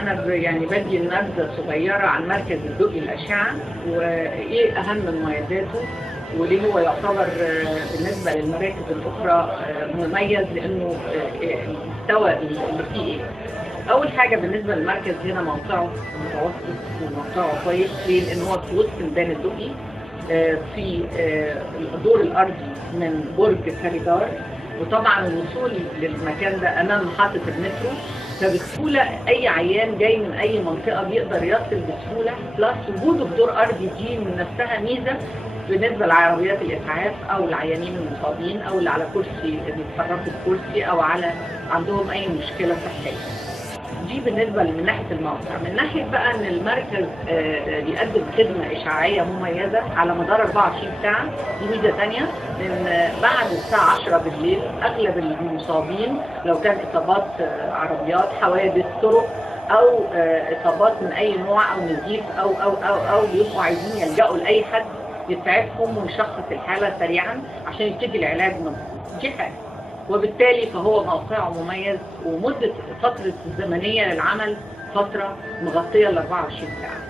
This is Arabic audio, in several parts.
انا يعني بدي نبذه صغيره عن مركز الدقي للاشعه وايه اهم مميزاته، وليه هو يعتبر بالنسبه للمراكز الاخرى مميز، لانه المستوى اللي فيه ايه. اول حاجه بالنسبه للمركز هنا موقعه متوسط وموقعه كويس. ليه؟ لان هو في وسط ميدان الدقي، في الدور الارضي من برج كاريدار، وطبعا الوصول للمكان ده امام محطه المترو، فبسهوله اي عيان جاي من اي منطقه بيقدر يصل بسهوله. بلس وجوده في دور ارضي دي من نفسها ميزه بالنسبه لعربيات الاسعاف او العيانين المصابين او اللي على كرسي بيتحركوا بكرسي او عندهم اي مشكله صحيه. دي بالنسبه من ناحيه الموقع. من ناحيه بقى ان المركز بيقدم خدمه اشعاعيه مميزه على مدار 24 ساعه. دي ميزه ثانيه، لان بعد الساعه 10 بالليل اغلب المصابين لو كان اصابات عربيات، حوادث طرق، او اصابات من اي نوع او نزيف او بيبقوا عايزين يلجأوا لاي حد يسعفهم ويشخص الحاله سريعا عشان يبتدي العلاج منه. دي حاجه. وبالتالي فهو موقعه مميز، ومدة فترة الزمنية للعمل فترة مغطية ل 24 ساعة.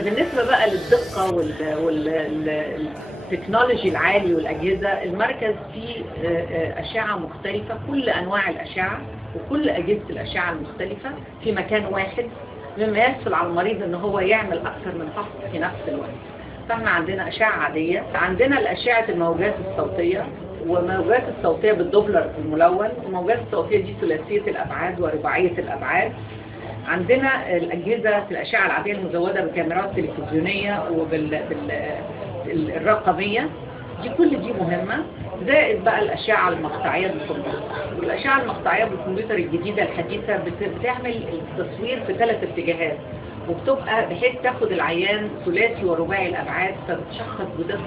بالنسبة بقى للدقة والتكنولوجي العالي والأجهزة، المركز فيه أشعة مختلفة، كل أنواع الأشعة وكل أجهزة الأشعة المختلفة في مكان واحد، مما يسهل على المريض إن هو يعمل أكثر من فحص في نفس الوقت. فاحنا عندنا أشعة عادية، عندنا الأشعة الموجات الصوتية، وموجات الصوتية بالدوبلر الملون، والموجات الصوتية دي ثلاثية الأبعاد ورباعية الأبعاد. عندنا الأجهزة في الأشعة العادية المزودة بكاميرات تلفزيونية وبالرقمية، دي كل دي مهمة. زائد بقى الأشعة المقطعية بالكمبيوتر. والأشعة المقطعية بالكمبيوتر الجديدة الحديثة بتعمل التصوير في 3 اتجاهات، وبتبقى بحيث تاخد العيان ثلاثي ورباعي الأبعاد، فبتشخص بدقة.